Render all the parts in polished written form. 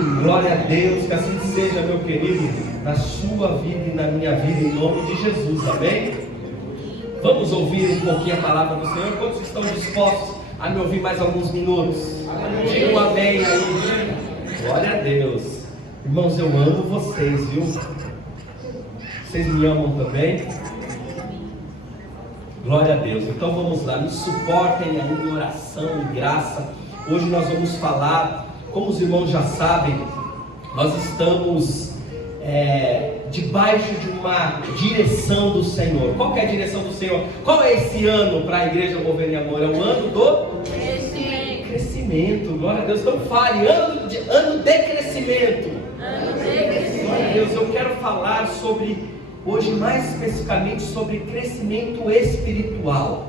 Glória a Deus, que assim seja, meu querido, na sua vida e na minha vida, em nome de Jesus, amém? Vamos ouvir um pouquinho a palavra do Senhor. Quantos estão dispostos a me ouvir mais alguns minutos? Diga um amém aí. Glória a Deus. Irmãos, eu amo vocês, viu? Vocês me amam também? Glória a Deus. Então vamos lá, me suportem aí em oração e graça. Hoje nós vamos falar, como os irmãos já sabem, nós estamos debaixo de uma direção do Senhor. Qual que é a direção do Senhor? Qual é esse ano para a Igreja Mover em Amor? É o ano do crescimento. Glória a Deus. Então fale, ano de crescimento. Glória a Deus. Eu quero falar hoje mais especificamente sobre crescimento espiritual.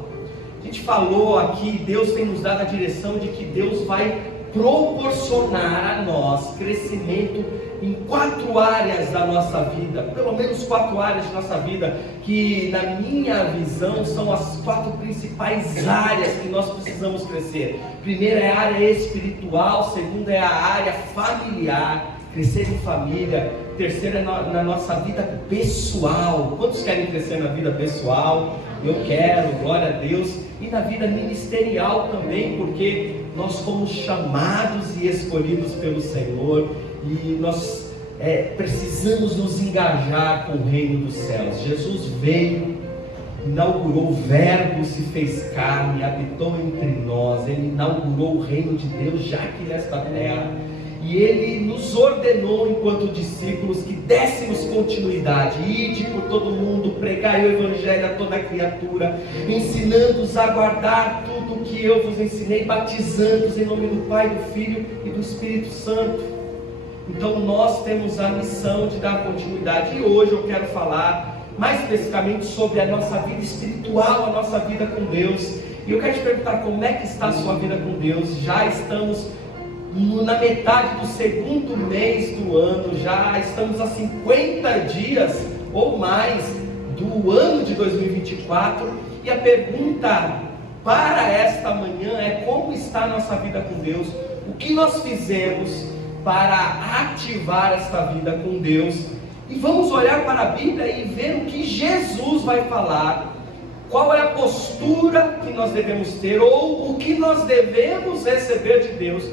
A gente falou aqui, Deus tem nos dado a direção de que Deus vai proporcionar a nós crescimento em 4 áreas da nossa vida, pelo menos 4 áreas de nossa vida, que na minha visão são as 4 principais áreas que nós precisamos crescer. Primeira é a área espiritual, segunda é a área familiar, crescer em família. Terceira é na nossa vida pessoal. Quantos querem crescer na vida pessoal? Eu quero, glória a Deus. E na vida ministerial também, porque nós fomos chamados e escolhidos pelo Senhor, e nós precisamos nos engajar com o reino dos céus. Jesus veio, inaugurou, o Verbo se fez carne, habitou entre nós. Ele inaugurou o reino de Deus já aqui nesta terra, e Ele nos ordenou enquanto discípulos que dessemos continuidade. Ide por todo mundo, pregai o Evangelho a toda criatura, ensinando-os a guardar tudo o que eu vos ensinei, batizando-os em nome do Pai, do Filho e do Espírito Santo. Então nós temos a missão de dar continuidade, e hoje eu quero falar mais especificamente sobre a nossa vida espiritual, a nossa vida com Deus. E eu quero te perguntar, como é que está a sua vida com Deus? Já estamos na metade do segundo mês do ano, já estamos a 50 dias ou mais do ano de 2024, e a pergunta para esta manhã é: como está a nossa vida com Deus? O que nós fizemos para ativar esta vida com Deus? E vamos olhar para a Bíblia e ver o que Jesus vai falar. Qual é a postura que nós devemos ter, ou o que nós devemos receber de Deus,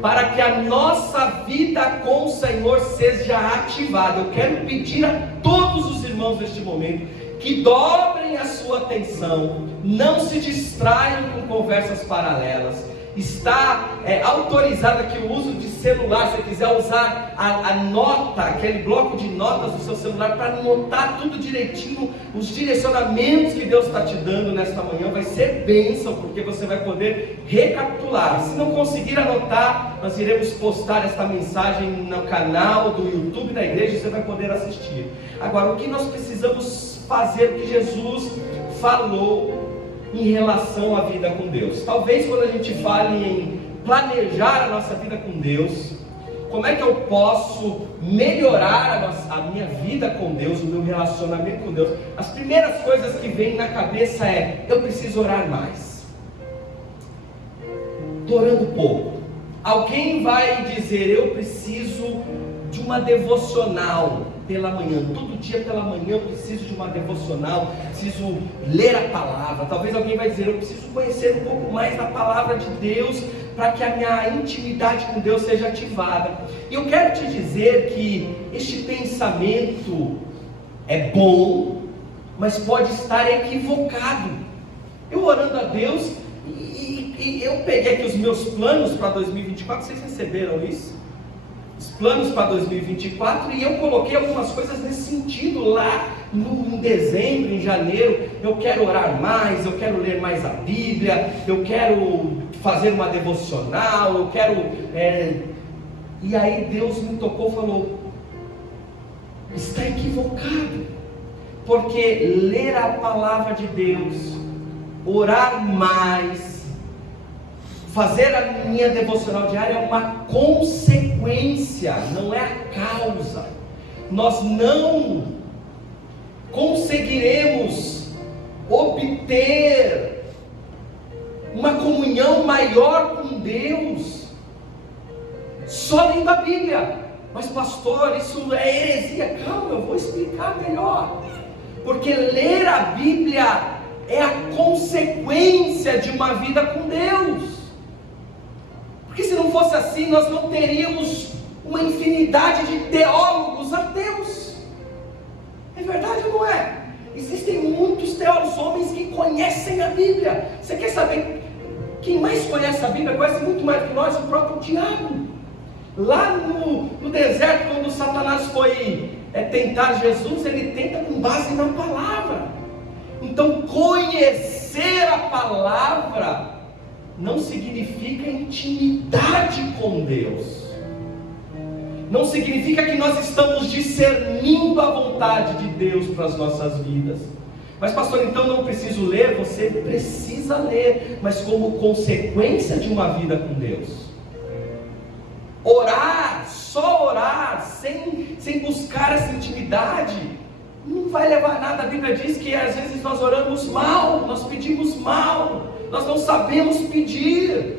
para que a nossa vida com o Senhor seja ativada. Eu quero pedir a todos os irmãos neste momento que dobrem a sua atenção, não se distraiam com conversas paralelas. Está autorizado aqui o uso de celular. Se você quiser usar a nota, aquele bloco de notas do seu celular, para anotar tudo direitinho, os direcionamentos que Deus está te dando nesta manhã, vai ser bênção, porque você vai poder recapitular. Se não conseguir anotar, nós iremos postar esta mensagem no canal do YouTube da igreja, você vai poder assistir. Agora, o que nós precisamos fazer, o que Jesus falou em relação à vida com Deus? Talvez quando a gente fale em planejar a nossa vida com Deus, como é que eu posso melhorar a minha vida com Deus, o meu relacionamento com Deus, as primeiras coisas que vêm na cabeça é: eu preciso orar mais. Estou orando pouco. Alguém vai dizer: eu preciso de uma devocional pela manhã, todo dia pela manhã eu preciso de uma devocional, preciso ler a palavra. Talvez alguém vai dizer: eu preciso conhecer um pouco mais da palavra de Deus, para que a minha intimidade com Deus seja ativada. E eu quero te dizer que este pensamento é bom, mas pode estar equivocado. Eu orando a Deus, e eu peguei aqui os meus planos para 2024, vocês receberam isso? Os planos para 2024, e eu coloquei algumas coisas nesse sentido lá em dezembro, em janeiro. Eu quero orar mais, eu quero ler mais a Bíblia, eu quero fazer uma devocional, eu quero... E aí Deus me tocou e falou: está equivocado, porque ler a palavra de Deus, orar mais, fazer a minha devocional diária é uma consequência, não é a causa. Nós não conseguiremos obter uma comunhão maior com Deus só lendo a Bíblia. Mas pastor, isso é heresia. Calma, eu vou explicar melhor. Porque ler a Bíblia é a consequência de uma vida com Deus. Porque se não fosse assim, nós não teríamos uma infinidade de teólogos ateus. É verdade ou não é? Existem muitos teólogos, homens que conhecem a Bíblia. Você quer saber quem mais conhece a Bíblia? Conhece muito mais que nós, o próprio diabo. Lá no deserto, quando Satanás foi tentar Jesus, ele tenta com base na palavra. Então, conhecer a palavra não significa intimidade com Deus. Não significa que nós estamos discernindo a vontade de Deus para as nossas vidas. Mas pastor, então não preciso ler? Você precisa ler, mas como consequência de uma vida com Deus. Orar, só orar, sem buscar essa intimidade, não vai levar a nada. A Bíblia diz que às vezes nós oramos mal, nós pedimos mal, nós não sabemos pedir.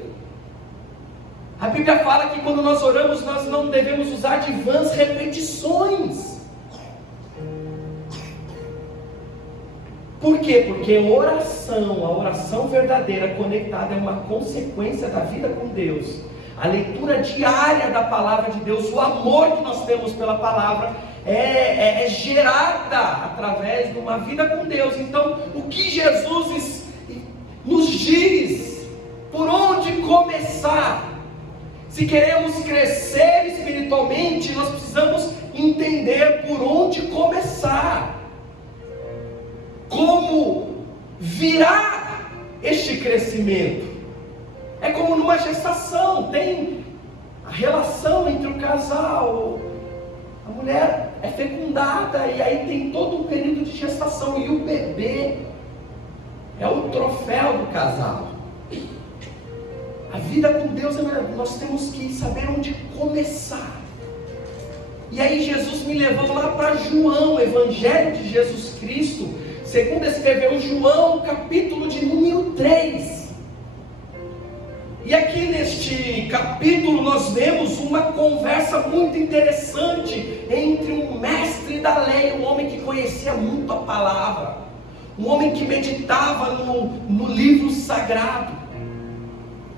A Bíblia fala que quando nós oramos, nós não devemos usar de vãs repetições. Por quê? Porque a oração verdadeira, conectada, é uma consequência da vida com Deus. A leitura diária da palavra de Deus, o amor que nós temos pela palavra, é gerada através de uma vida com Deus. Então, o que Jesus nos diz, por onde começar? Se queremos crescer espiritualmente, nós precisamos entender por onde começar. Como virar este crescimento? É como numa gestação, tem a relação entre o casal, a mulher é fecundada e aí tem todo um período de gestação, e o bebê é o troféu do casal. A vida com Deus, nós temos que saber onde começar. E aí Jesus me levou lá para João, Evangelho de Jesus Cristo, segundo escreveu João, capítulo de número 3. E aqui neste capítulo nós vemos uma conversa muito interessante entre um mestre da lei, um homem que conhecia muito a palavra, um homem que meditava no livro sagrado,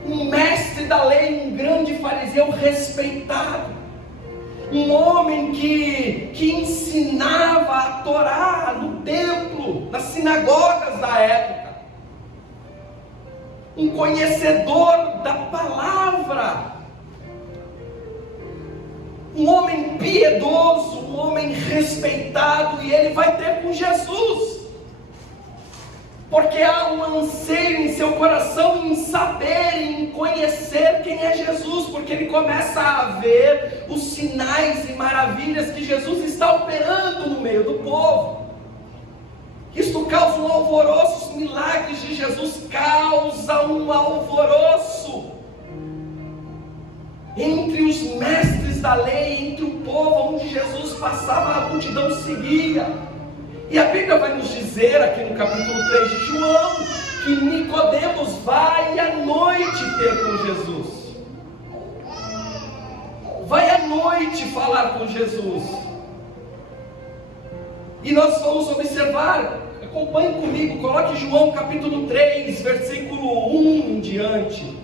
um mestre da lei, um grande fariseu respeitado, um homem que ensinava a Torá no templo, nas sinagogas da época, um conhecedor da palavra, um homem piedoso, um homem respeitado, e ele vai ter com Jesus, porque há um anseio em seu coração em saber, em conhecer quem é Jesus, porque ele começa a ver os sinais e maravilhas que Jesus está operando no meio do povo. Isto causa um alvoroço, os milagres de Jesus causam um alvoroço entre os mestres da lei, entre o povo, onde Jesus passava, a multidão seguia. E a Bíblia vai nos dizer aqui no capítulo 3 de João, que Nicodemos vai à noite ter com Jesus. Vai à noite falar com Jesus. E nós vamos observar, acompanhe comigo, coloque João capítulo 3, versículo 1 em diante.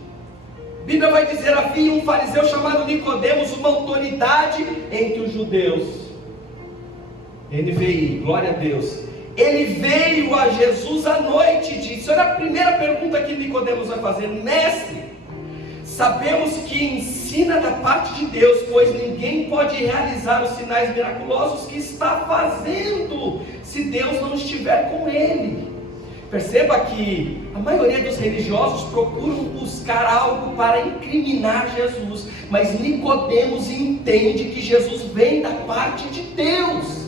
A Bíblia vai dizer: havia um fariseu chamado Nicodemos, uma autoridade entre os judeus. NVI, glória a Deus. Ele veio a Jesus à noite e disse: olha a primeira pergunta que Nicodemos vai fazer: mestre, sabemos que ensina da parte de Deus, pois ninguém pode realizar os sinais miraculosos que está fazendo, se Deus não estiver com ele. Perceba que a maioria dos religiosos procuram buscar algo para incriminar Jesus, mas Nicodemos entende que Jesus vem da parte de Deus,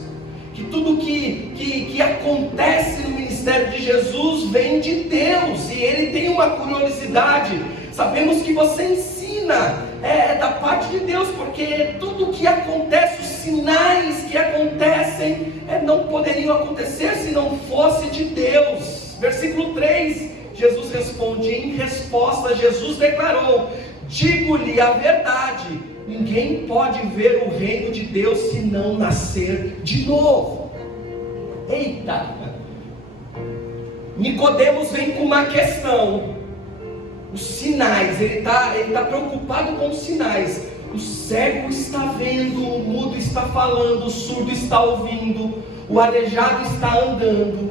que tudo que acontece no ministério de Jesus vem de Deus, e ele tem uma curiosidade. Sabemos que você ensina da parte de Deus, porque tudo que acontece, os sinais que acontecem, não poderiam acontecer se não fosse de Deus. Versículo 3, Jesus responde. Em resposta, Jesus declarou: digo-lhe a verdade, Ninguém pode ver o reino de Deus se não nascer de novo. Eita! Nicodemos vem com uma questão. Os sinais, ele está preocupado com os sinais. O cego está vendo, o mudo está falando, o surdo está ouvindo, o aleijado está andando,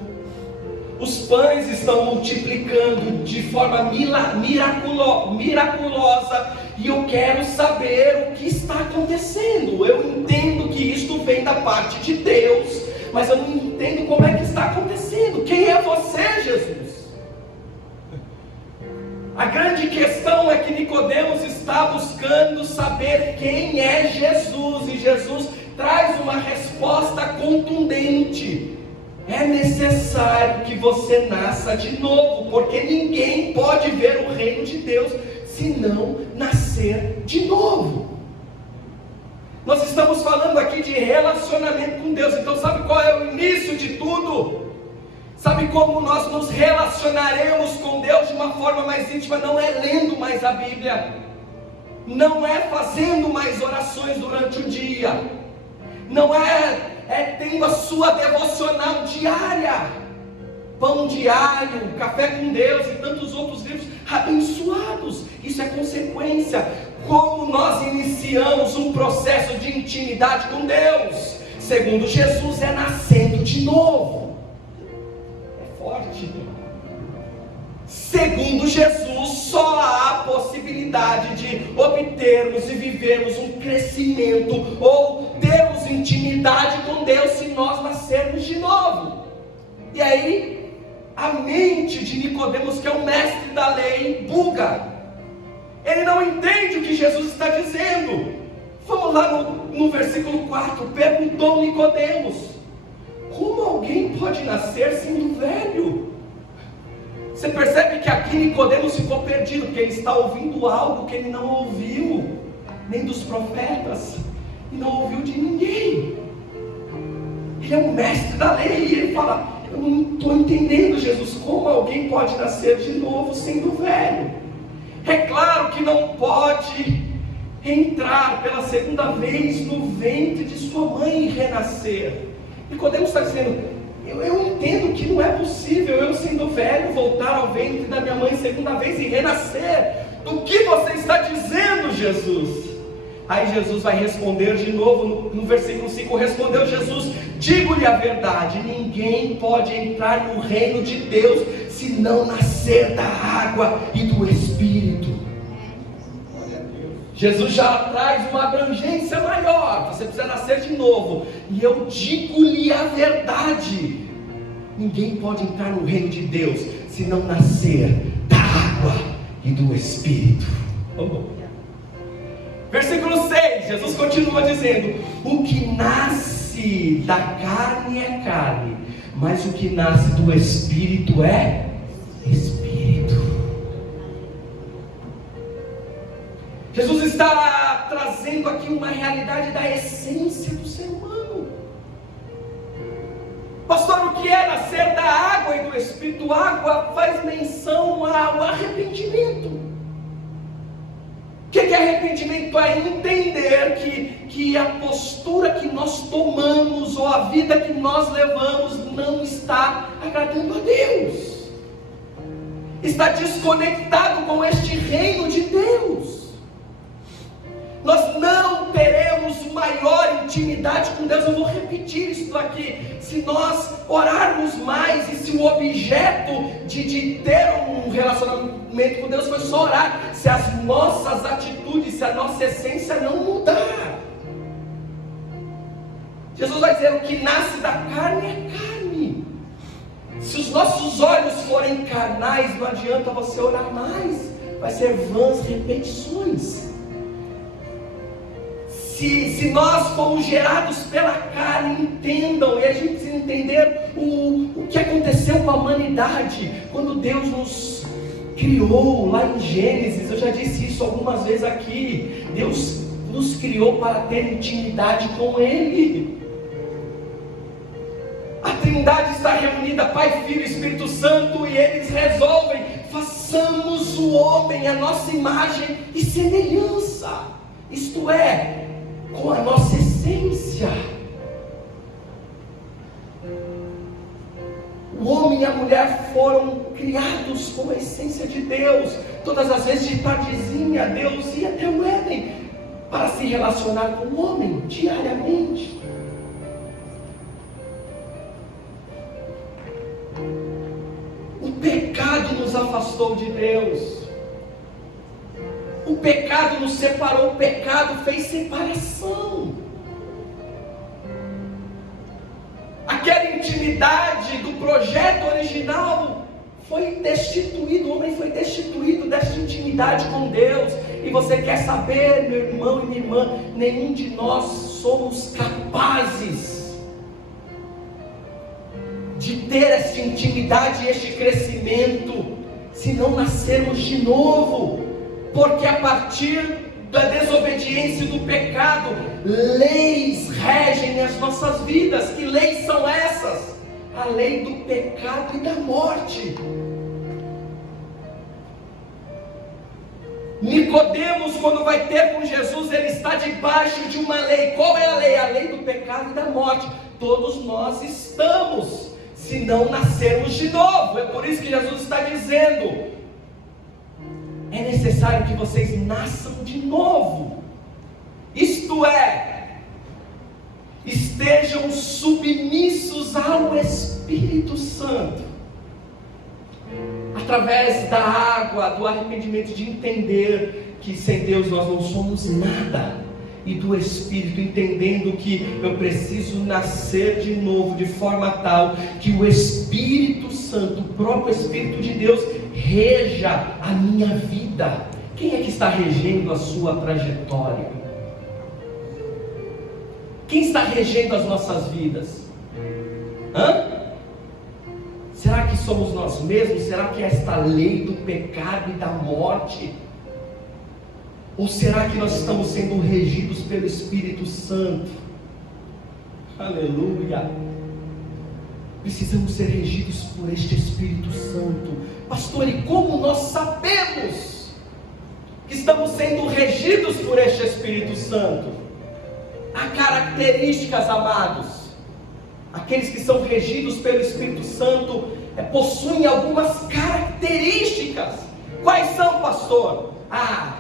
os pães estão multiplicando de forma miraculosa, e eu quero saber o que está acontecendo. Eu entendo que isto vem da parte de Deus, mas eu não entendo como é que está acontecendo. Quem é você, Jesus? A grande questão é que Nicodemos está buscando saber quem é Jesus, e Jesus traz uma resposta contundente: é necessário que você nasça de novo, porque ninguém pode ver o reino de Deus se não nascer de novo. Nós estamos falando aqui de relacionamento com Deus, então sabe qual é o início de tudo? Sabe como nós nos relacionaremos com Deus de uma forma mais íntima? Não é lendo mais a Bíblia, não é fazendo mais orações durante o dia, não é tendo a sua devocional diária, pão diário, café com Deus e tantos outros livros abençoados. Isso é consequência. Como nós iniciamos um processo de intimidade com Deus, segundo Jesus, é nascendo de novo. Forte. Segundo Jesus, só há possibilidade de obtermos e vivermos um crescimento ou termos intimidade com Deus se nós nascermos de novo. E aí, a mente de Nicodemos, que é o mestre da lei, buga. Ele não entende o que Jesus está dizendo. Vamos lá no versículo 4. Perguntou Nicodemos: como alguém pode nascer sendo velho? Você percebe que aqui Nicodemos ficou perdido, porque ele está ouvindo algo que ele não ouviu, nem dos profetas, e não ouviu de ninguém. Ele é o mestre da lei, e ele fala: eu não estou entendendo, Jesus, como alguém pode nascer de novo sendo velho? É claro que não pode entrar pela segunda vez no ventre de sua mãe e renascer. Nicodemos está dizendo: eu entendo que não é possível eu, sendo velho, voltar ao ventre da minha mãe segunda vez e renascer. Do que você está dizendo, Jesus? Aí Jesus vai responder de novo, no versículo 5, respondeu Jesus: digo-lhe a verdade, ninguém pode entrar no reino de Deus se não nascer da água e do Espírito. Jesus já traz uma abrangência maior. Você precisa nascer de novo. E eu digo-lhe a verdade: ninguém pode entrar no reino de Deus se não nascer da água e do Espírito. Versículo 6, Jesus continua dizendo: o que nasce da carne é carne, mas o que nasce do Espírito é Espírito. Jesus está trazendo aqui uma realidade da essência do ser humano. Pastor, o que é nascer da água e do Espírito? Água faz menção ao arrependimento. O que é arrependimento? É entender que a postura que nós tomamos ou a vida que nós levamos não está agradando a Deus, está desconectado com este reino de Deus. Nós não teremos maior intimidade com Deus. Eu vou repetir isso aqui: se nós orarmos mais, e se o objeto de ter um relacionamento com Deus foi só orar, se as nossas atitudes, se a nossa essência não mudar, Jesus vai dizer: o que nasce da carne é carne. Se os nossos olhos forem carnais, não adianta você orar mais, vai ser vãs repetições. Se nós fomos gerados pela carne, entendam, e a gente precisa entender o que aconteceu com a humanidade quando Deus nos criou lá em Gênesis. Eu já disse isso algumas vezes aqui. Deus nos criou para ter intimidade com Ele. A Trindade está reunida, Pai, Filho e Espírito Santo, e eles resolvem: façamos o homem à nossa imagem e semelhança. isto é, com a nossa essência. O homem e a mulher foram criados com a essência de Deus. Todas as vezes de tardezinha, Deus ia até o Éden para se relacionar com o homem diariamente. O pecado nos afastou de Deus. O pecado nos separou, o pecado fez separação. Aquela intimidade do projeto original foi destituído, o homem foi destituído dessa intimidade com Deus. E você quer saber, meu irmão e minha irmã, nenhum de nós somos capazes de ter essa intimidade e este crescimento se não nascermos de novo. Porque a partir da desobediência e do pecado, leis regem as nossas vidas. Que leis são essas? A lei do pecado e da morte. Nicodemos, quando vai ter com Jesus, ele está debaixo de uma lei. Qual é a lei? A lei do pecado e da morte. Todos nós estamos, se não nascermos de novo. É por isso que Jesus está dizendo: é necessário que vocês nasçam de novo. Isto é, estejam submissos ao Espírito Santo. Através da água, do arrependimento, de entender que sem Deus nós não somos nada. E do Espírito, entendendo que eu preciso nascer de novo, de forma tal que o Espírito Santo, o próprio Espírito de Deus, reja a minha vida. Quem é que está regendo a sua trajetória? Quem está regendo as nossas vidas? Será que somos nós mesmos? Será que é esta lei do pecado e da morte? Ou será que nós estamos sendo regidos pelo Espírito Santo? Aleluia! Precisamos ser regidos por este Espírito Santo. Pastor, e como nós sabemos que estamos sendo regidos por este Espírito Santo? Há características, amados. Aqueles que são regidos pelo Espírito Santo possuem algumas características. Quais são, pastor?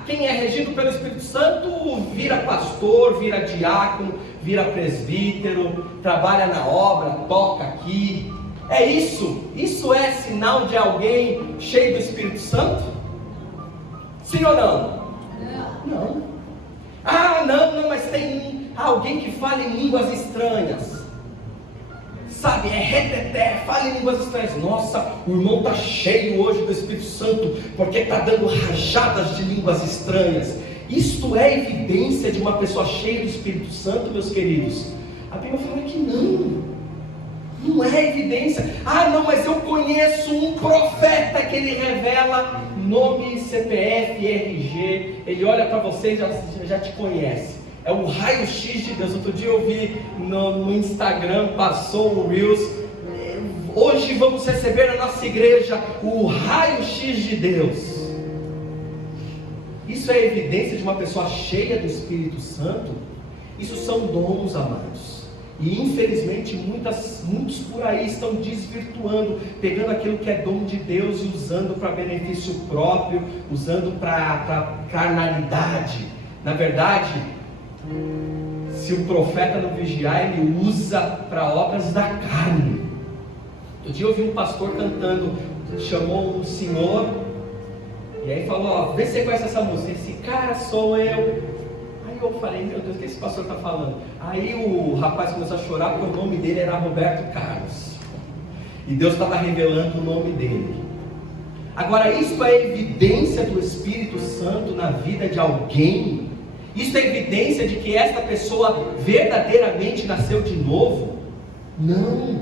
Quem é regido pelo Espírito Santo vira pastor, vira diácono, vira presbítero, trabalha na obra, toca aqui. É isso? Isso é sinal de alguém cheio do Espírito Santo? Sim ou não? Não. Não, mas tem alguém que fala em línguas estranhas. Sabe, é reteté, fala em línguas estranhas. Nossa, o irmão está cheio hoje do Espírito Santo, porque está dando rajadas de línguas estranhas. Isto é evidência de uma pessoa cheia do Espírito Santo, meus queridos? A Bíblia fala que não é evidência. Não, mas eu conheço um profeta que ele revela nome, CPF, RG, ele olha para você e já te conhece. É o raio-x de Deus. Outro dia eu vi no Instagram, passou um Reels. Hoje vamos receber na nossa igreja o raio-x de Deus. Isso é evidência de uma pessoa cheia do Espírito Santo? Isso são dons, amados. E infelizmente muitos por aí estão desvirtuando, pegando aquilo que é dom de Deus e usando para benefício próprio, usando para carnalidade. Na verdade, se o profeta não vigiar, ele usa para obras da carne. Um dia eu ouvi um pastor cantando, chamou um senhor, e aí falou: vê se você conhece essa música. Esse cara sou eu. Aí eu falei: meu Deus, o que esse pastor está falando? Aí o rapaz começou a chorar, porque o nome dele era Roberto Carlos, e Deus estava revelando o nome dele. Agora, isso é evidência do Espírito Santo na vida de alguém? Isso é evidência de que esta pessoa verdadeiramente nasceu de novo? Não.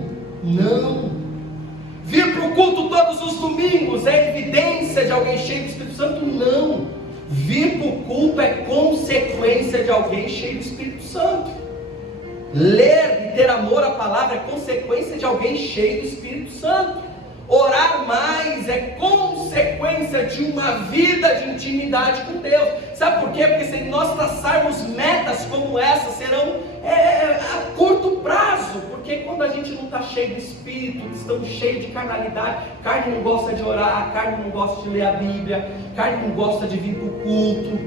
Vir para o culto todos os domingos é evidência de alguém cheio do Espírito Santo? Não. Vir para o culto é consequência de alguém cheio do Espírito Santo. Ler e ter amor à palavra é consequência de alguém cheio do Espírito Santo. Orar mais é consequência de uma vida de intimidade com Deus. Sabe por quê? Porque se nós traçarmos metas como essa, serão a curto prazo. Porque quando a gente não está cheio do Espírito, estamos cheios de carnalidade, carne não gosta de orar, carne não gosta de ler a Bíblia, carne não gosta de vir para o culto.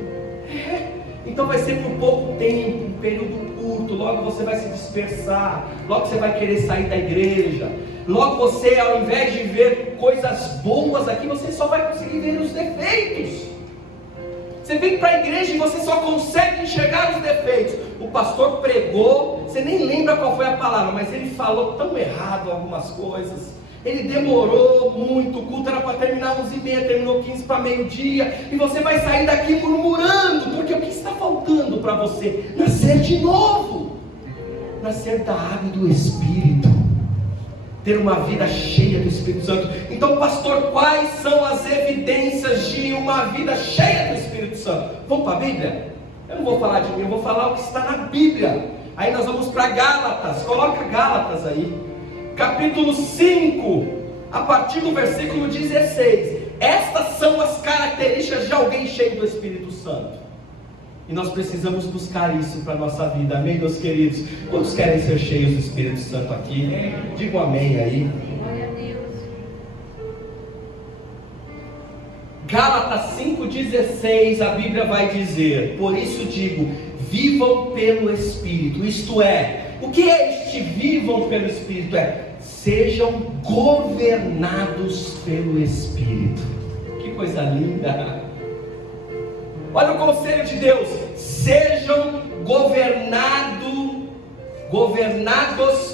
Então vai ser por pouco tempo, um período curto, logo você vai se dispersar, logo você vai querer sair da igreja, logo você, ao invés de ver coisas boas aqui, você só vai conseguir ver os defeitos. Você vem para a igreja e você só consegue enxergar os defeitos. O pastor pregou, você nem lembra qual foi a palavra, mas ele falou tão errado algumas coisas. Ele demorou muito, o culto era para terminar 11h30, terminou 15 para meio-dia, e você vai sair daqui murmurando, porque o que está faltando para você? Nascer de novo, nascer da água e do Espírito, ter uma vida cheia do Espírito Santo. Então, pastor, quais são as evidências de uma vida cheia do Espírito Santo? Vamos para a Bíblia? Eu não vou falar de mim, eu vou falar o que está na Bíblia. Aí nós vamos para Gálatas, coloca Gálatas aí. Capítulo 5, a partir do versículo 16. Estas são as características de alguém cheio do Espírito Santo. E nós precisamos buscar isso para a nossa vida, amém, meus queridos? Quantos querem ser cheios do Espírito Santo aqui? Diga um amém aí. Glória a Deus. Gálatas 5,16, a Bíblia vai dizer: por isso digo, vivam pelo Espírito. Isto é, o que é este vivam pelo Espírito? Sejam governados pelo Espírito. Que coisa linda! Olha o conselho de Deus: sejam governados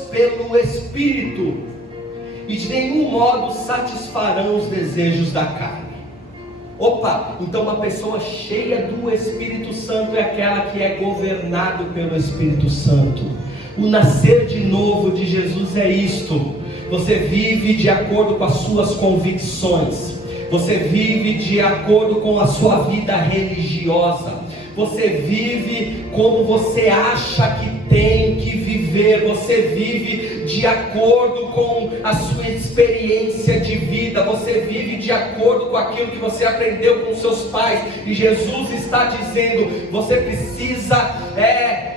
pelo Espírito, e de nenhum modo satisfarão os desejos da carne. Opa, então uma pessoa cheia do Espírito Santo é aquela que é governado pelo Espírito Santo. O nascer de novo de Jesus é isto: você vive de acordo com as suas convicções, você vive de acordo com a sua vida religiosa, você vive como você acha que tem que viver, você vive de acordo com a sua experiência de vida, você vive de acordo com aquilo que você aprendeu com seus pais. E Jesus está dizendo: você precisa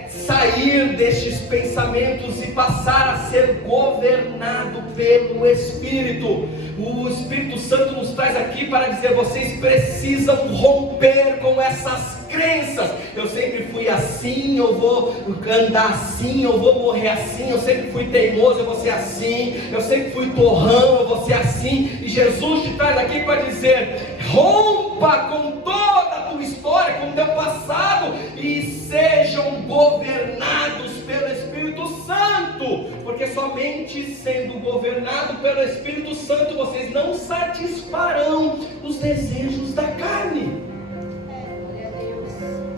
sair destes pensamentos e passar a ser governado pelo Espírito. O Espírito Santo nos traz aqui para dizer: vocês precisam romper com essas crenças. Eu sempre fui assim, eu vou andar assim, eu vou morrer assim, eu sempre fui teimoso, eu vou ser assim, eu sempre fui torrão, eu vou ser assim. E Jesus te traz aqui para dizer: rompa com toda a tua história, com o teu passado, e sejam governados pelo Espírito Santo, porque somente sendo governado pelo Espírito Santo vocês não satisfarão os desejos da carne.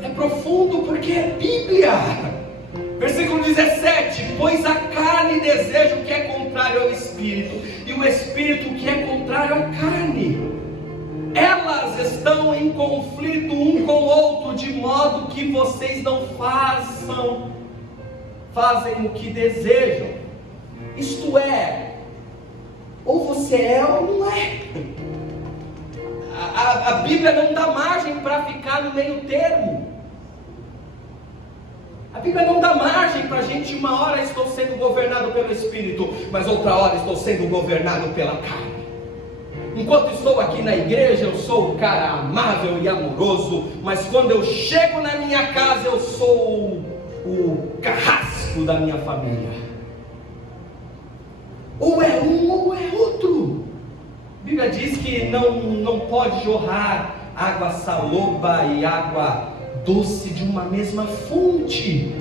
É profundo porque é Bíblia. Versículo 17: pois a carne deseja o que é contrário ao Espírito, e o Espírito o que é contrário à carne. Elas estão em conflito um com o outro, de modo que vocês não fazem o que desejam. Isto é, ou você é ou não é. A Bíblia não dá margem para ficar no meio termo. A Bíblia não dá margem para a gente: uma hora estou sendo governado pelo Espírito, mas outra hora estou sendo governado pela carne. Enquanto estou aqui na igreja, eu sou o cara amável e amoroso, mas quando eu chego na minha casa, eu sou o carrasco da minha família. Ou é um ou é outro. A Bíblia diz que não pode jorrar água saloba e água doce de uma mesma fonte.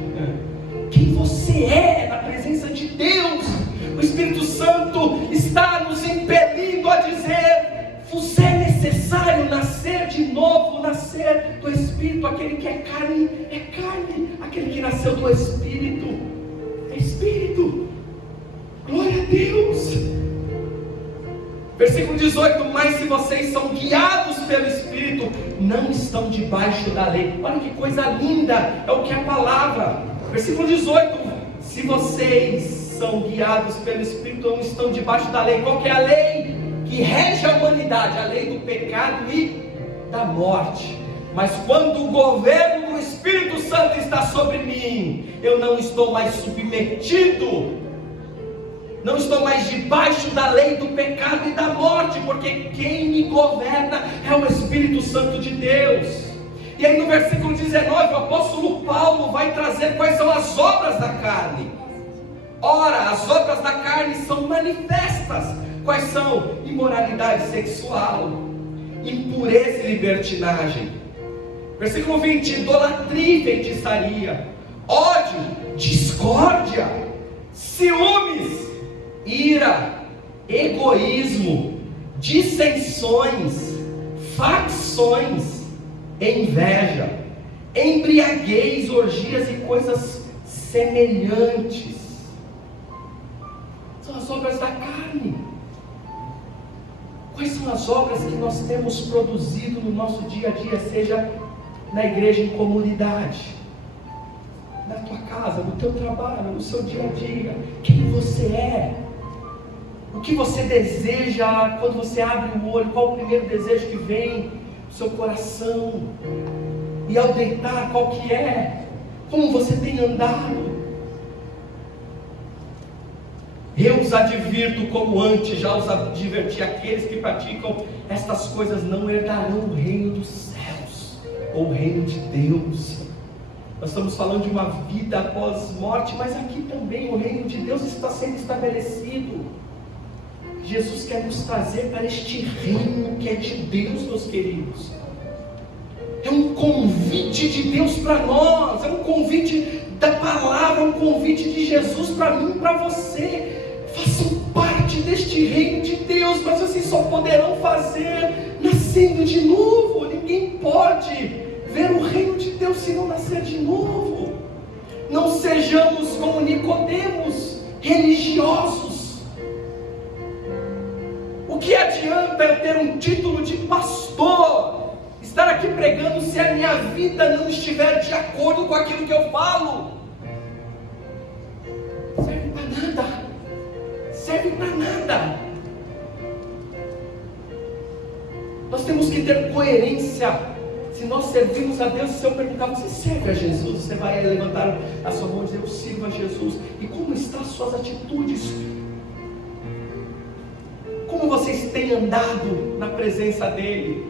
Quem você é na presença de Deus, o Espírito Santo está nos impelindo a dizer: vos é necessário nascer de novo, nascer do Espírito. Aquele que é carne, aquele que nasceu do Espírito, é Espírito. Glória a Deus. Versículo 18: mas se vocês são guiados pelo Espírito, não estão debaixo da lei. Olha que coisa linda, é o que é a palavra. Versículo 18: se vocês são guiados pelo Espírito, não estão debaixo da lei. Qual que é a lei? que rege a humanidade, a lei do pecado e da morte. Mas quando o governo do Espírito Santo está sobre mim, eu não estou mais submetido, não estou mais debaixo da lei do pecado e da morte, porque quem me governa é o Espírito Santo de Deus. E aí no versículo 19, o apóstolo Paulo vai trazer quais são as obras da carne. Ora, as obras da carne são manifestas. Quais são? Imoralidade sexual, impureza e libertinagem. Versículo 20, idolatria e feitiçaria, ódio, discórdia, ciúmes, ira, egoísmo, dissensões, facções, inveja, embriaguez, orgias e coisas semelhantes. São as obras da carne. Quais são as obras que nós temos produzido no nosso dia a dia, seja na igreja, em comunidade, na tua casa, no teu trabalho, no seu dia a dia? Quem você é? O que você deseja quando você abre o olho? Qual o primeiro desejo que vem no seu coração? E ao deitar, qual que é? Como você tem andado? Eu os advirto como antes já os adverti: aqueles que praticam estas coisas não herdarão o reino dos céus, ou o reino de Deus. Nós estamos falando de uma vida após morte, mas aqui também o reino de Deus está sendo estabelecido. Jesus quer nos trazer para este reino que é de Deus, meus queridos. É um convite de Deus para nós, é um convite da palavra, um convite de Jesus para mim e para você. Façam parte deste reino de Deus, mas vocês só poderão fazer nascendo de novo. Ninguém pode ver o reino de Deus se não nascer de novo. Não sejamos como Nicodemos, religiosos. O que adianta eu ter um título de pastor, estar aqui pregando, se a minha vida não estiver de acordo com aquilo que eu falo? Serve para nada. Serve para nada. Nós temos que ter coerência. Se nós servimos a Deus, se eu perguntar: você serve a Jesus? Você vai levantar a sua mão e dizer: eu sirvo a Jesus. E como estão as suas atitudes? Como vocês têm andado na presença dEle?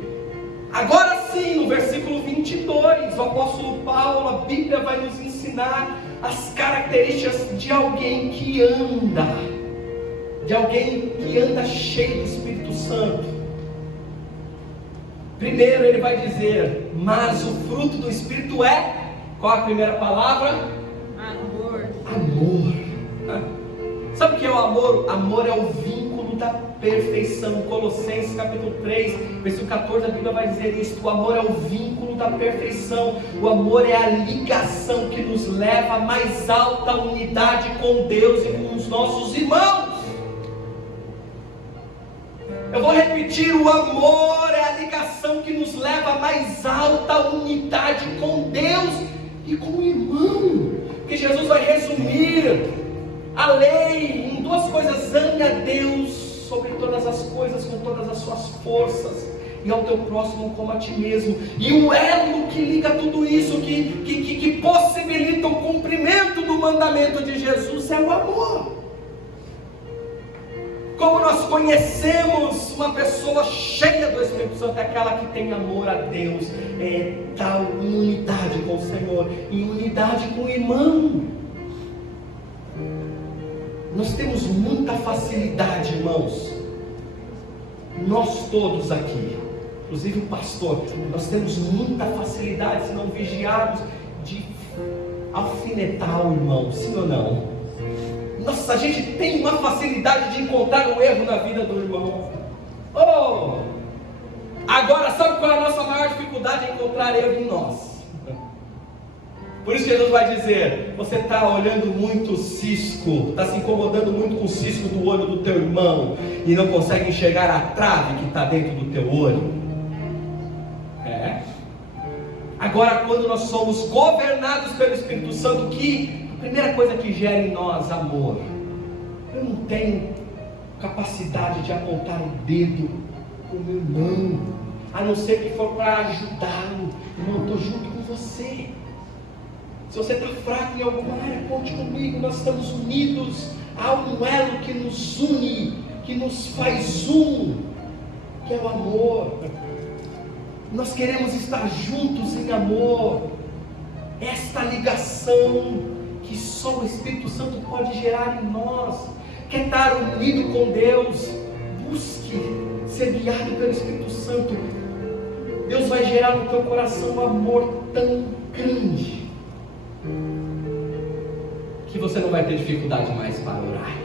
Agora sim, no versículo 22, o apóstolo Paulo, a Bíblia vai nos ensinar as características de alguém que anda, cheio do Espírito Santo. Primeiro ele vai dizer: mas o fruto do Espírito é, qual a primeira palavra? Amor. Amor. Sabe o que é o amor? Amor é o vínculo da perfeição. Colossenses capítulo 3, versículo 14, a Bíblia vai dizer isso. O amor é o vínculo da perfeição. O amor é a ligação que nos leva à mais alta unidade com Deus e com os nossos irmãos. Eu vou repetir: o amor é a ligação que nos leva à mais alta unidade com Deus e com o irmão. Porque Jesus vai resumir a lei em duas coisas: ame a Deus sobre todas as coisas, com todas as suas forças, e ao teu próximo como a ti mesmo. E o elo que liga tudo isso, que possibilita o cumprimento do mandamento de Jesus, é o amor. Como nós conhecemos uma pessoa cheia do Espírito Santo? É aquela que tem amor a Deus, está em unidade com o Senhor, em unidade com o irmão. Nós temos muita facilidade, irmãos, nós todos aqui, inclusive o pastor, nós temos muita facilidade, se não vigiarmos, de alfinetar o irmão, sim ou não? Nossa, a gente tem uma facilidade de encontrar um erro na vida do irmão. Oh! Agora, sabe qual é a nossa maior dificuldade? É encontrar erro em nós. Por isso que Jesus vai dizer: você está olhando muito o cisco, está se incomodando muito com o cisco do olho do teu irmão e não consegue enxergar a trave que está dentro do teu olho. Agora, quando nós somos governados pelo Espírito Santo, a primeira coisa que gera em nós amor. Eu não tenho capacidade de apontar o dedo para o meu irmão, a não ser que for para ajudá-lo. Irmão, estou junto com você. Se você está fraco em alguma área, conte comigo, nós estamos unidos. Há um elo que nos une, que nos faz um, que é o amor. Nós queremos estar juntos em amor. Esta ligação que só o Espírito Santo pode gerar em nós. Quer estar unido com Deus? Busque ser guiado pelo Espírito Santo. Deus vai gerar no teu coração um amor tão grande que você não vai ter dificuldade mais para orar.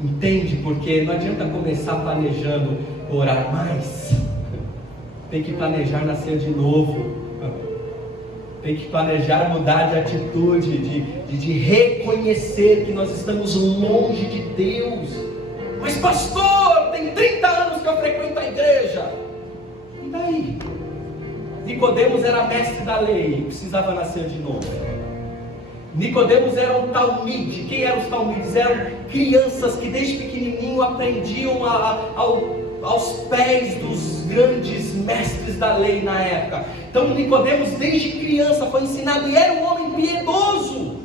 Entende? Porque não adianta começar planejando orar mais. Tem que planejar nascer de novo. Tem que planejar mudar de atitude, de reconhecer que nós estamos longe de Deus. Mas pastor, tem 30 anos que eu frequento a igreja. E daí? Nicodemos era mestre da lei, precisava nascer de novo. Nicodemos era um talmide. Quem eram os talmides? Eram crianças que desde pequenininho aprendiam aos pés dos grandes mestres da lei na época. Então Nicodemos desde criança foi ensinado e era um homem piedoso.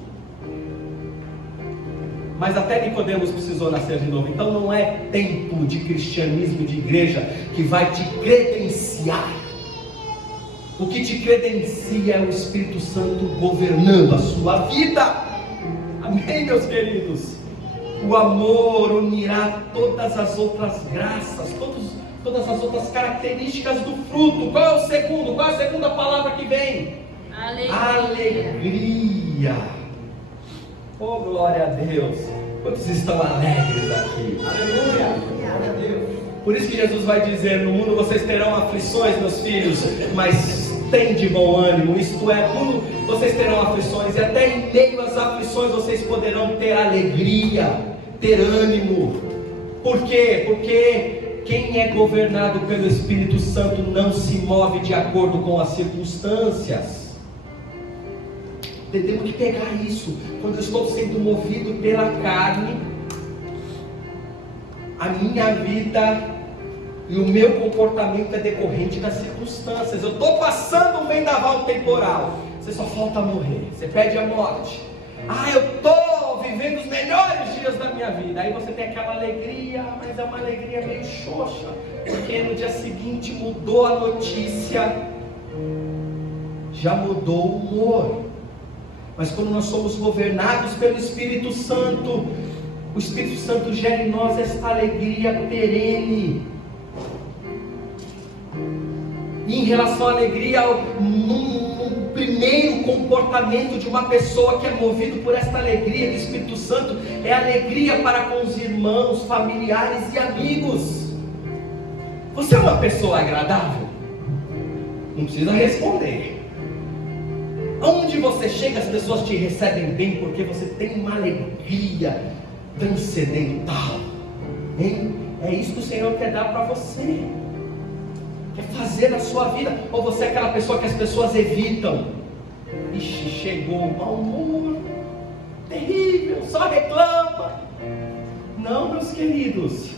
Mas até Nicodemos precisou nascer de novo. Então não é tempo de cristianismo, de igreja, que vai te credenciar. O que te credencia é o Espírito Santo governando a sua vida. Amém, meus queridos? O amor unirá todas as outras graças, todas as outras características do fruto. Qual é o segundo? Qual é a segunda palavra que vem? Alegria. Oh, glória a Deus. Quantos estão alegres aqui? Aleluia. Glória a Deus. Por isso que Jesus vai dizer: no mundo vocês terão aflições, meus filhos, mas tem de bom ânimo. Isto é, no mundo vocês terão aflições, e até em meio às aflições vocês poderão ter alegria, ter ânimo. Por quê? Porque quem é governado pelo Espírito Santo não se move de acordo com as circunstâncias. Temos que pegar isso. Quando eu estou sendo movido pela carne, a minha vida e o meu comportamento é decorrente das circunstâncias. Eu estou passando um vendaval temporal, você só falta morrer, você pede a morte. Eu estou vivendo os melhores dias da minha vida. Aí você tem aquela alegria, mas é uma alegria meio xoxa, porque no dia seguinte mudou a notícia, já mudou o humor. Mas quando nós somos governados pelo Espírito Santo, o Espírito Santo gera em nós esta alegria perene. E em relação à alegria, no primeiro comportamento de uma pessoa que é movido por esta alegria do Espírito Santo, é alegria para com os irmãos, familiares e amigos. Você é uma pessoa agradável? Não precisa responder. Onde você chega, as pessoas te recebem bem, porque você tem uma alegria transcendental, hein? É isso que o Senhor quer dar para você, quer fazer na sua vida. Ou você é aquela pessoa que as pessoas evitam? Ixi, chegou o mau humor, terrível, só reclama. Não, meus queridos,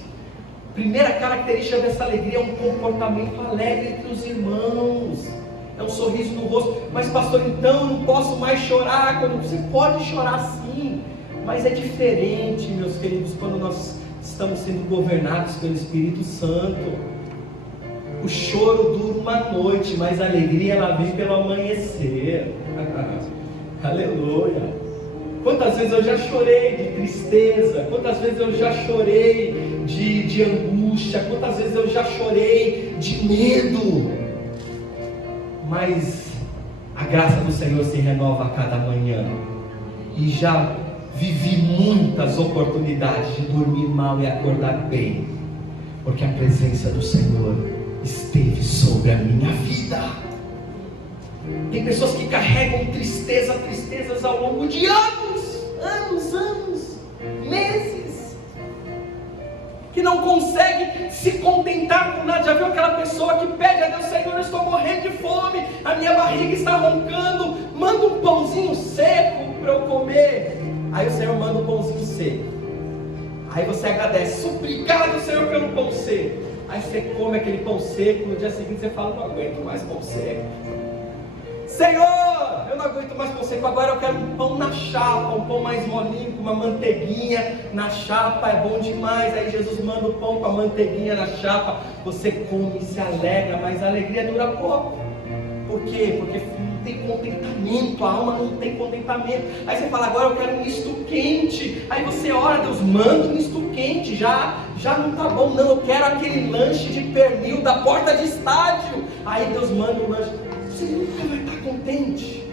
primeira característica dessa alegria é um comportamento alegre entre os irmãos, é um sorriso no rosto. Mas pastor, então eu não posso mais chorar? Você pode chorar sim, mas é diferente, meus queridos, quando nós estamos sendo governados pelo Espírito Santo. O choro dura uma noite, mas a alegria ela vem pelo amanhecer. Aleluia. Quantas vezes eu já chorei de tristeza, quantas vezes eu já chorei de angústia, quantas vezes eu já chorei de medo. Mas a graça do Senhor se renova a cada manhã. E já vivi muitas oportunidades de dormir mal e acordar bem, porque a presença do Senhor esteve sobre a minha vida. Tem pessoas que carregam tristezas ao longo de anos, meses, que não consegue se contentar com nada. Já viu aquela pessoa que pede a Deus: Senhor, eu estou morrendo de fome, a minha barriga está roncando, manda um pãozinho seco para eu comer. Aí o Senhor manda um pãozinho seco. Aí você agradece, obrigado, Senhor, pelo pão seco. Aí você come aquele pão seco, no dia seguinte você fala, não aguento mais pão seco. Senhor, eu não aguento mais pão seco, agora eu quero um pão na chapa, um pão mais molinho, com uma manteiguinha na chapa, é bom demais. Aí Jesus manda o pão com a manteiguinha na chapa, você come e se alegra, mas a alegria dura pouco. Por quê? Porque não tem contentamento, a alma não tem contentamento. Aí você fala, agora eu quero um misto quente. Aí você ora, Deus manda um misto quente, já não tá bom, não, eu quero aquele lanche de pernil da porta de estádio. Aí Deus manda um lanche, você nunca vai estar contente.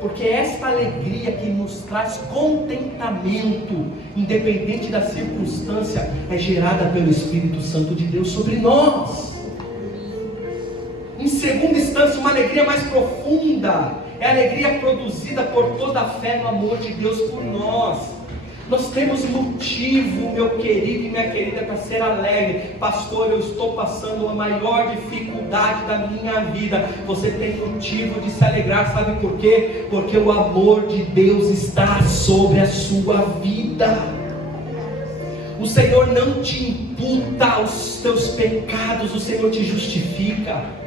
Porque esta alegria que nos traz contentamento, independente da circunstância, é gerada pelo Espírito Santo de Deus sobre nós. Em segunda instância, uma alegria mais profunda é a alegria produzida por toda a fé no amor de Deus por nós. Nós temos motivo, meu querido e minha querida, para ser alegre. Pastor, eu estou passando a maior dificuldade da minha vida. Você tem motivo de se alegrar, sabe por quê? Porque o amor de Deus está sobre a sua vida. O Senhor não te imputa os teus pecados, o Senhor te justifica.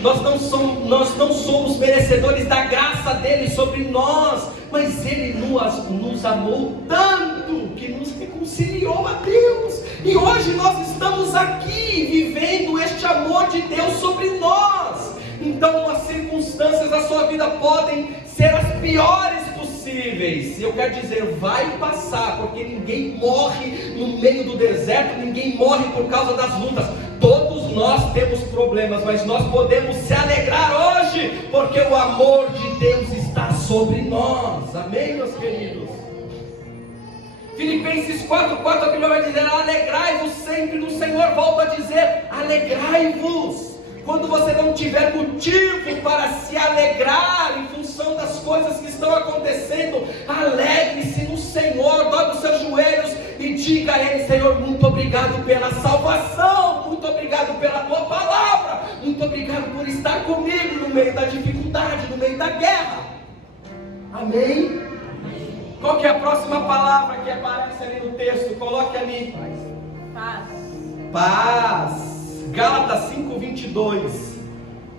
Nós não somos merecedores da graça dele sobre nós, mas ele nos amou tanto que nos reconciliou a Deus. E hoje nós estamos aqui vivendo este amor de Deus sobre nós. Então as circunstâncias da sua vida podem ser as piores possíveis. Eu quero dizer, vai passar, porque ninguém morre no meio do deserto, ninguém morre por causa das lutas. Todos nós temos problemas, mas nós podemos se alegrar hoje, porque o amor de Deus está sobre nós. Amém, meus queridos? Filipenses 4:4, a Bíblia vai dizer, alegrai-vos sempre no Senhor. Volto a dizer, alegrai-vos. Quando você não tiver motivo para se alegrar em função das coisas que estão acontecendo, alegre-se no Senhor, dobre os seus joelhos e diga a Ele, Senhor, muito obrigado pela salvação, muito obrigado pela Tua palavra, muito obrigado por estar comigo no meio da dificuldade, no meio da guerra. Amém? Qual que é a próxima palavra que aparece ali no texto? Coloque ali. Paz. Paz. Gálatas 5:22.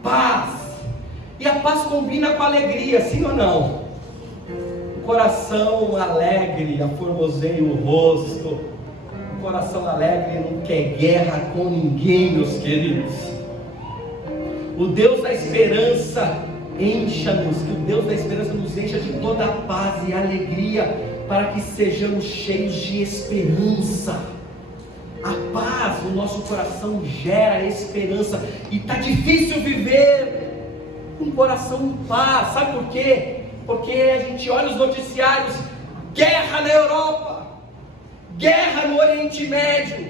Paz. E a paz combina com a alegria, sim ou não? O coração alegre aformoseia o rosto. O coração alegre não quer guerra com ninguém, meus queridos. O Deus da esperança encha-nos, que o Deus da esperança nos encha de toda a paz e alegria, para que sejamos cheios de esperança. A paz no nosso coração gera esperança, e está difícil viver com um coração em paz. Sabe por quê? Porque a gente olha os noticiários, guerra na Europa, guerra no Oriente Médio.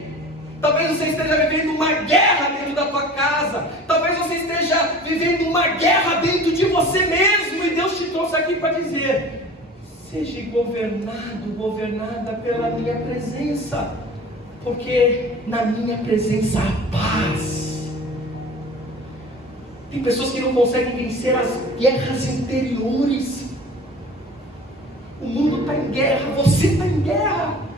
Talvez você esteja vivendo uma guerra dentro da tua casa, talvez você esteja vivendo uma guerra dentro de você mesmo, e Deus te trouxe aqui para dizer, seja governado, governada pela minha presença, porque na minha presença há paz. Tem pessoas que não conseguem vencer as guerras interiores. O mundo está em guerra, você está em guerra.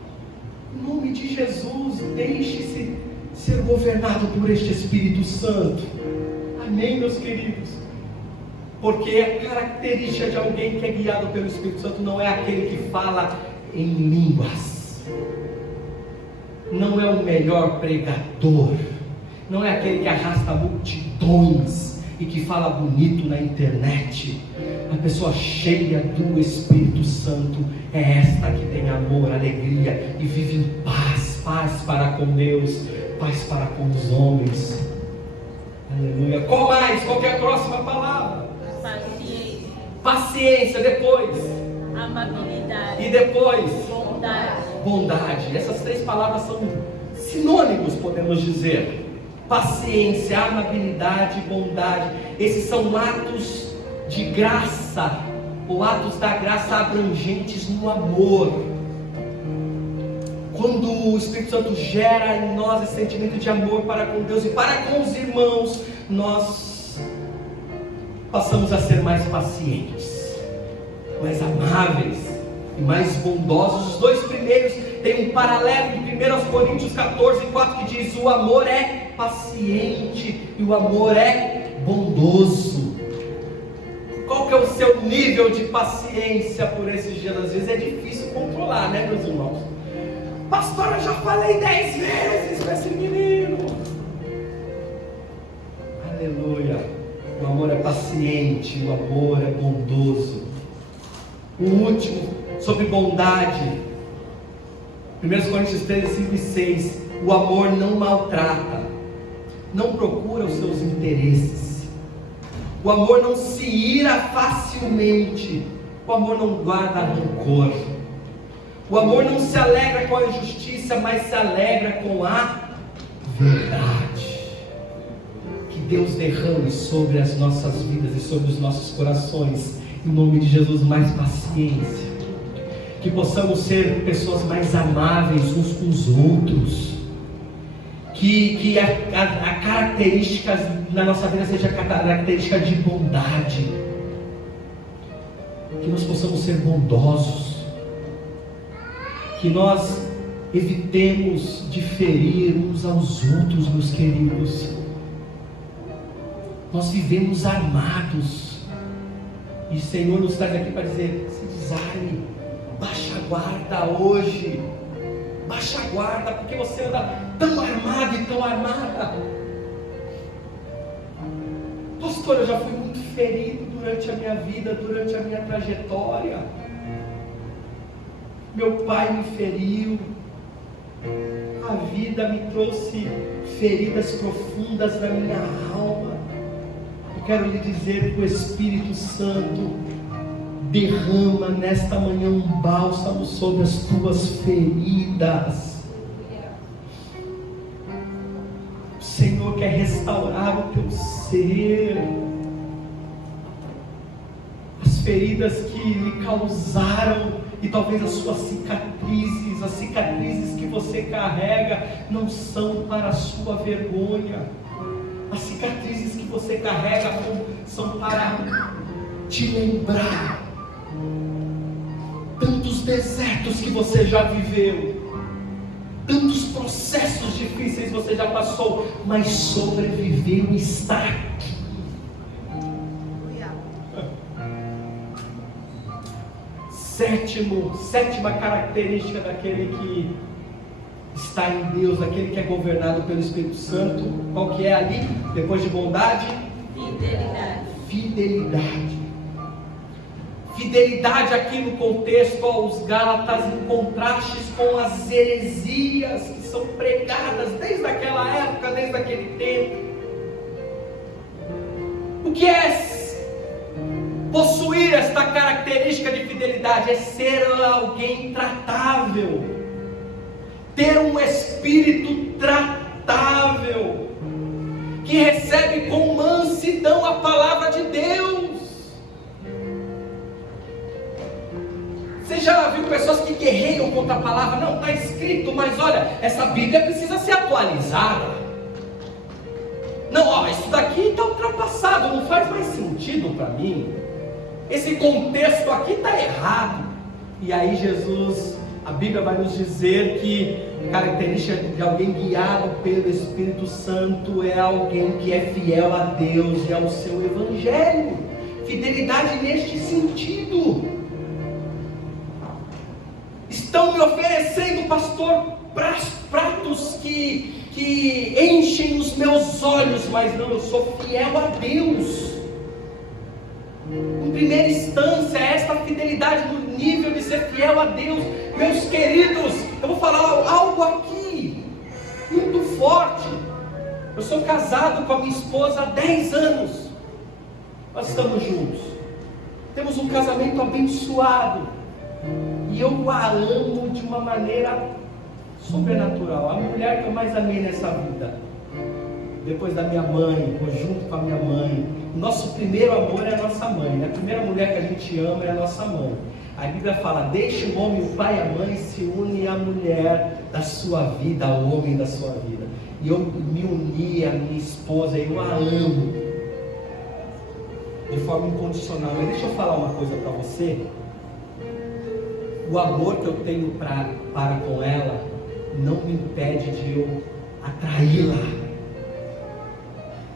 Em nome de Jesus, deixe-se ser governado por este Espírito Santo. Amém, meus queridos? Porque a característica de alguém que é guiado pelo Espírito Santo não é aquele que fala em línguas, não é o melhor pregador, não é aquele que arrasta multidões e que fala bonito na internet. A pessoa cheia do Espírito Santo é esta que tem amor, alegria e vive em paz, paz para com Deus, paz para com os homens. Aleluia. Qual mais? Qual que é a próxima palavra? Paciência. Paciência, depois. Amabilidade. E depois? Bondade. Bondade. Essas três palavras são sinônimos, podemos dizer. Paciência, amabilidade e bondade. Esses são atos de graça, ou atos da graça abrangentes no amor. Quando o Espírito Santo gera em nós esse sentimento de amor para com Deus e para com os irmãos, nós passamos a ser mais pacientes, mais amáveis e e mais bondosos. Os dois primeiros têm um paralelo de 1 Coríntios 14:4, que diz: o amor é paciente e o amor é bondoso. Qual que é o seu nível de paciência por esses dias? Às vezes é difícil controlar, né, meus irmãos? Pastor, eu já falei 10 vezes para esse menino. Aleluia. O amor é paciente, o amor é bondoso. O último, sobre bondade, 1 Coríntios 13, 5 e 6. O amor não maltrata, não procura os seus interesses. O amor não se ira facilmente. O amor não guarda rancor. O amor não se alegra com a injustiça, mas se alegra com a verdade. Que Deus derrame sobre as nossas vidas e sobre os nossos corações, em nome de Jesus, mais paciência. Que possamos ser pessoas mais amáveis uns com os outros. Que a característica na nossa vida seja a característica de bondade. Que nós possamos ser bondosos. Que nós evitemos de ferir uns aos outros, meus queridos. Nós vivemos armados. E o Senhor nos traz aqui para dizer: se desarme, baixa a guarda hoje. Baixa a guarda, porque você anda tão armado e tão armada. Pastor, eu já fui muito ferido durante a minha vida, durante a minha trajetória. Meu pai me feriu. A vida me trouxe feridas profundas na minha alma. Eu quero lhe dizer que o Espírito Santo derrama nesta manhã um bálsamo sobre as tuas feridas. O Senhor quer restaurar o teu ser. As feridas que lhe causaram, e talvez as suas cicatrizes, as cicatrizes que você carrega, não são para a sua vergonha. As cicatrizes que você carrega são para te lembrar tantos desertos que você já viveu, tantos processos difíceis você já passou, mas sobreviveu e está aqui. Sétima característica daquele que está em Deus, aquele que é governado pelo Espírito Santo. Qual que é ali? Depois de bondade? Fidelidade. Fidelidade aqui no contexto aos Gálatas, em contrastes com as heresias que são pregadas desde aquela época, desde aquele tempo. O que é possuir esta característica de fidelidade? É ser alguém tratável, ter um espírito tratável, que recebe com mansidão a palavra de Deus. Você já viu pessoas que guerreiam contra a palavra? Não, está escrito, mas olha, essa Bíblia precisa ser atualizada. Não, isso daqui está ultrapassado, não faz mais sentido para mim. Esse contexto aqui está errado. E aí Jesus, a Bíblia vai nos dizer que a característica de alguém guiado pelo Espírito Santo é alguém que é fiel a Deus e ao seu Evangelho. Fidelidade neste sentido. Estão me oferecendo, pastor, pratos que enchem os meus olhos, mas não, eu sou fiel a Deus. Em primeira instância, esta fidelidade no nível de ser fiel a Deus. Meus queridos, eu vou falar algo aqui muito forte. Eu sou casado com a minha esposa há 10 anos. Nós estamos juntos, temos um casamento abençoado, e eu a amo de uma maneira sobrenatural. A mulher que eu mais amei nessa vida, depois da minha mãe, junto com a minha mãe. Nosso primeiro amor é a nossa mãe, né? A primeira mulher que a gente ama é a nossa mãe. A Bíblia fala: deixa o homem, o pai e a mãe, se une à mulher da sua vida, ao homem da sua vida. E eu me uni à minha esposa, eu a amo de forma incondicional. Mas deixa eu falar uma coisa para você. o amor que eu tenho para com ela não me impede de eu atraí-la.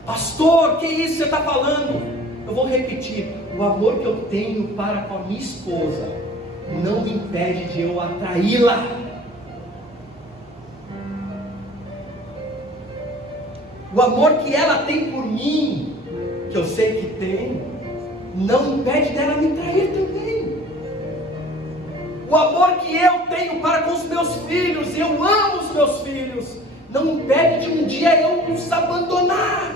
Pastor, que isso você está falando? Eu vou repetir: o amor que eu tenho para com a minha esposa não me impede de eu atraí-la. O amor que ela tem por mim, que eu sei que tem, não impede dela me trair também. O amor que eu tenho para com os meus filhos, eu amo os meus filhos, não impede de um dia eu os abandonar.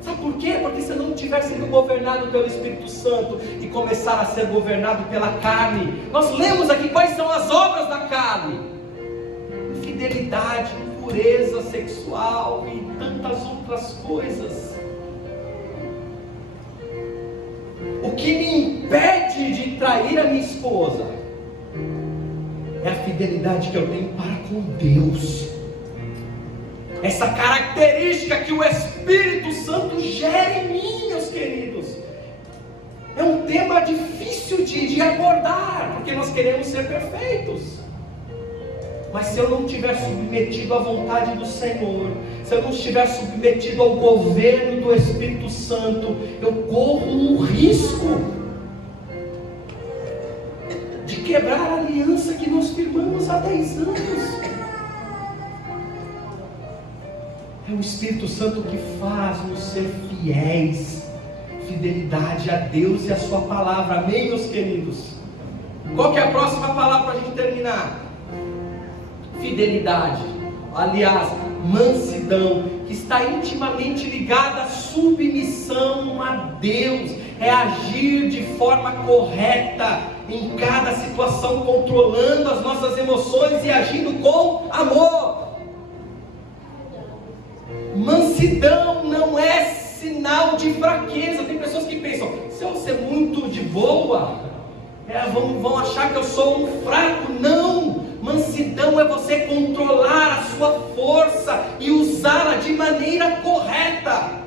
Sabe por quê? Porque se eu não tiver sido governado pelo Espírito Santo e começar a ser governado pela carne, nós lemos aqui quais são as obras da carne: infidelidade, impureza sexual e tantas outras coisas. O que me impede de trair a minha esposa é a fidelidade que eu tenho para com Deus. Essa característica que o Espírito Santo gera em mim, meus queridos. É um tema difícil de abordar, porque nós queremos ser perfeitos. Mas se eu não estiver submetido à vontade do Senhor, se eu não estiver submetido ao governo do Espírito Santo, eu corro um risco de quebrar a aliança que nós firmamos há 10 anos. É o Espírito Santo que faz-nos ser fiéis, fidelidade a Deus e a sua palavra. Amém, meus queridos? Qual que é a próxima palavra para a gente terminar? Fidelidade, aliás, mansidão, que está intimamente ligada à submissão a Deus. É agir de forma correta em cada situação, controlando as nossas emoções e agindo com amor. Mansidão não é sinal de fraqueza. Tem pessoas que pensam: se eu ser muito de boa, vão achar que eu sou um fraco. Não, mansidão é você controlar a sua força e usá-la de maneira correta.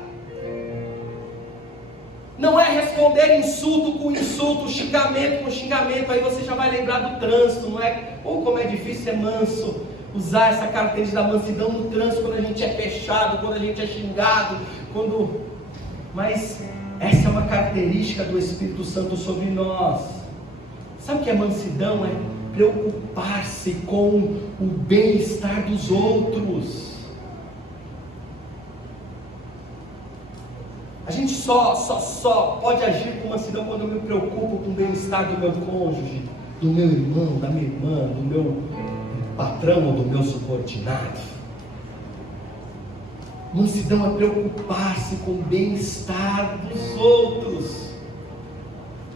Não é responder insulto com insulto, xingamento com xingamento. Aí você já vai lembrar do trânsito, não é? Ou como é difícil ser manso. Usar essa característica da mansidão no trânsito, quando a gente é fechado, quando a gente é xingado, mas essa é uma característica do Espírito Santo sobre nós. Sabe o que é mansidão? É preocupar-se com o bem-estar dos outros. A gente só pode agir com mansidão quando eu me preocupo com o bem-estar do meu cônjuge, do meu irmão, da minha irmã, do meu patrão ou do meu subordinado. Mansidão é preocupar-se com o bem-estar dos outros.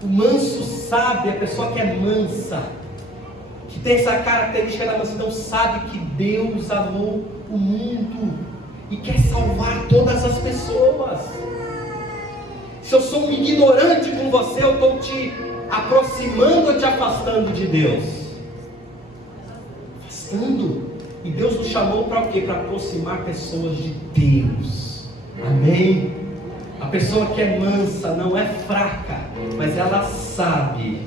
O manso sabe, a pessoa que é mansa, que tem essa característica da mansidão, sabe que Deus amou o mundo e quer salvar todas as pessoas. Se eu sou um ignorante com você, eu estou te aproximando ou te afastando de Deus? E Deus nos chamou para o quê? Para aproximar pessoas de Deus. Amém? A pessoa que é mansa não é fraca, mas ela sabe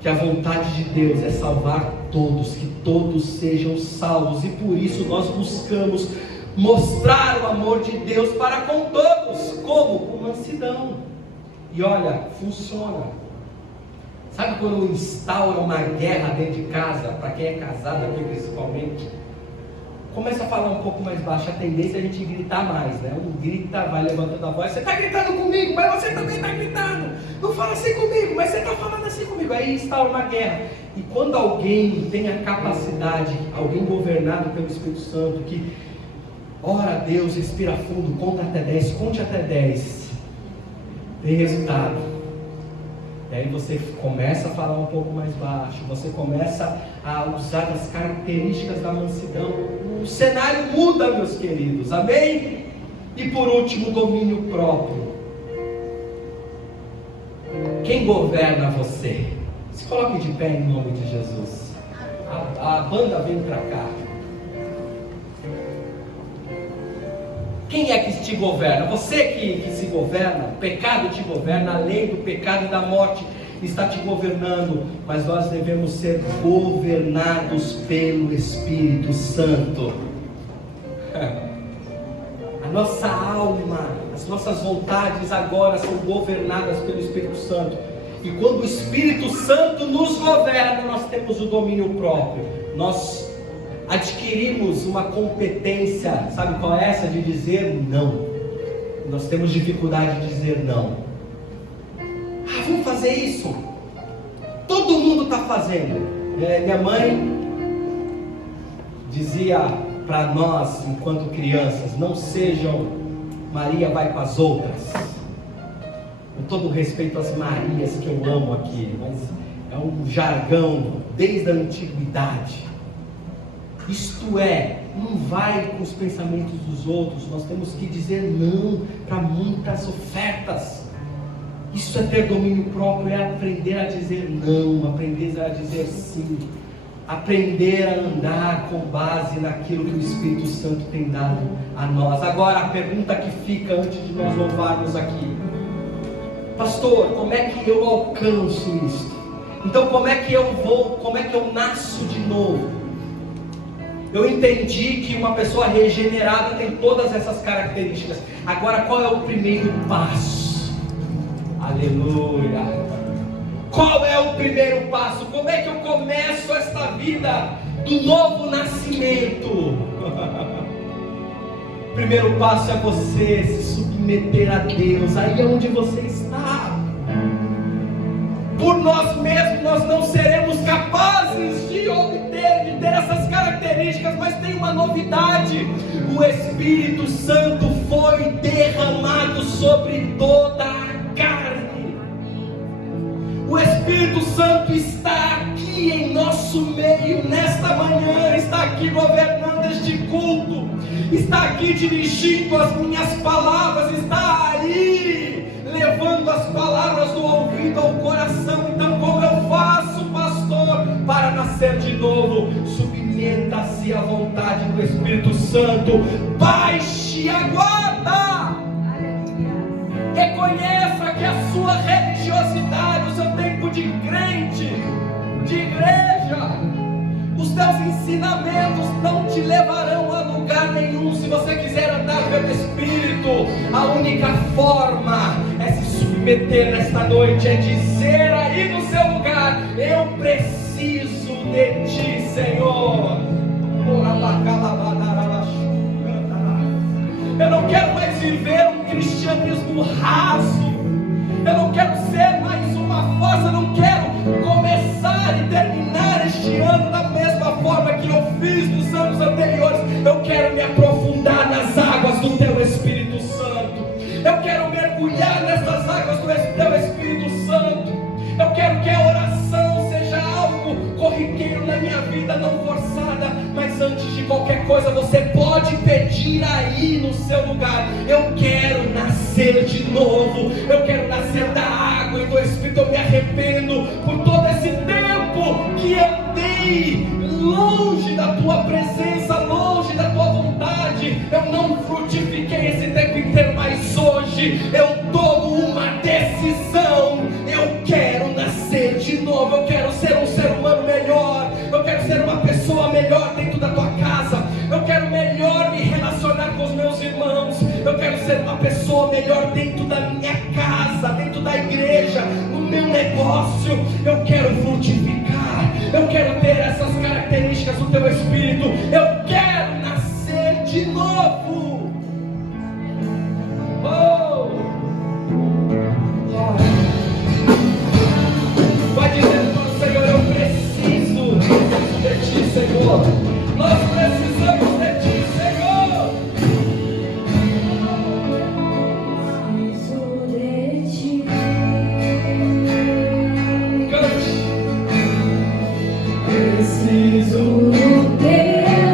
que a vontade de Deus é salvar todos, que todos sejam salvos, e por isso nós buscamos mostrar o amor de Deus para com todos. Como? Com mansidão. E olha, funciona. Sabe quando instaura uma guerra dentro de casa, para quem é casado aqui principalmente, começa a falar um pouco mais baixo, a tendência é a gente gritar mais, né? Um grita, vai levantando a voz: você está gritando comigo, mas você também está gritando, não fala assim comigo, mas você está falando assim comigo. Aí instaura uma guerra. E quando alguém tem a capacidade, alguém governado pelo Espírito Santo, que ora a Deus, respira fundo, conta até 10, conte até 10, tem resultado. E aí você começa a falar um pouco mais baixo, você começa a usar as características da mansidão. O cenário muda, meus queridos, amém? E por último, domínio próprio. Quem governa você? Se coloque de pé em nome de Jesus. A banda vem para cá. Quem é que te governa? Você que se governa, o pecado te governa, a lei do pecado e da morte está te governando, mas nós devemos ser governados pelo Espírito Santo. A nossa alma, as nossas vontades agora são governadas pelo Espírito Santo. E quando o Espírito Santo nos governa, nós temos o domínio próprio. Nós adquirimos uma competência, sabe qual é essa? De dizer não. Nós temos dificuldade de dizer não. Vamos fazer isso. Todo mundo está fazendo. Minha mãe dizia para nós, enquanto crianças, não sejam Maria vai com as outras. Com todo respeito às Marias que eu amo aqui, mas é um jargão desde a antiguidade. Isto é, não vai com os pensamentos dos outros. Nós temos que dizer não para muitas ofertas. Isso é ter domínio próprio, é aprender a dizer não, aprender a dizer sim, aprender a andar com base naquilo que o Espírito Santo tem dado a nós. Agora a pergunta que fica antes de nós louvarmos aqui: pastor, como é que eu alcanço isso? Então como é que eu nasço de novo? Eu entendi que uma pessoa regenerada tem todas essas características. Agora qual é o primeiro passo? Aleluia! Qual é o primeiro passo? Como é que eu começo esta vida do novo nascimento? O primeiro passo é você se submeter a Deus, aí é onde você está. Por nós mesmos nós não seremos capazes de ter essas características, mas tem uma novidade: o Espírito Santo foi derramado sobre toda a carne. O Espírito Santo está aqui em nosso meio nesta manhã, está aqui governando este culto, está aqui dirigindo as minhas palavras, está aí levando as palavras do ouvido ao coração. Então como eu faço, pastor, para nascer de novo? Submeta-se à vontade do Espírito Santo, baixe a guarda, reconheça que a sua religiosidade, o seu tempo de crente, de igreja, os teus ensinamentos não te levarão a lugar nenhum. Se você quiser andar pelo Espírito, a única forma é se submeter nesta noite, é dizer aí no seu lugar: eu preciso de ti, Senhor. Eu não quero mais viver um cristianismo raso. Eu não quero ser mais uma voz. Eu não quero começar e terminar este ano da mesma forma que eu fiz nos anos anteriores. Eu quero me aprofundar nas águas do teu Espírito Santo. Eu quero mergulhar nessas águas do teu Espírito Santo. Eu quero que a oração seja algo corriqueiro na minha vida, não forçada. Mas antes de qualquer coisa, você pode pedir aí no seu lugar: eu quero nascer de novo, eu quero nascer da água e do Espírito. Eu me arrependo por todo esse tempo que andei longe da tua presença, longe da tua vontade. Eu não frutifiquei esse tempo inteiro, mas hoje eu tomo uma decisão: eu quero nascer de novo, eu quero ser um ser humano melhor, eu quero ser uma pessoa melhor dentro da tua casa, eu quero melhor me relacionar com os meus irmãos, eu quero ser uma pessoa melhor dentro da minha casa, dentro da igreja, no meu negócio. Eu quero frutificar, eu quero ter essas características do teu Espírito, eu quero nascer de novo. Vai dizendo para o Senhor: eu preciso de ti, Senhor. Nós precisamos de ti, Senhor. Preciso de ti. Cante. Preciso do teu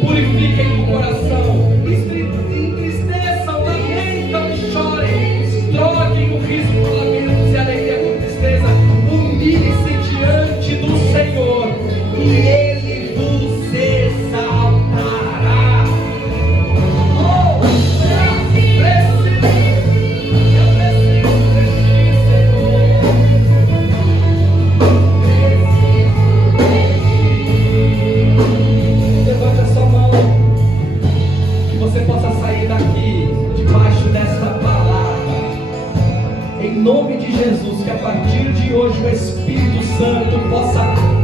Purifiquem o coração, entristeçam, lamentam e chorem, troquem o riso por lamentos e alegria por tristeza, humilhem-se diante do Senhor e Ele vos exaltará. Oh, eu preciso de Levante a sua mão, que você possa sair daqui debaixo desta palavra. Em nome de Jesus, que a partir de hoje o Espírito Santo possa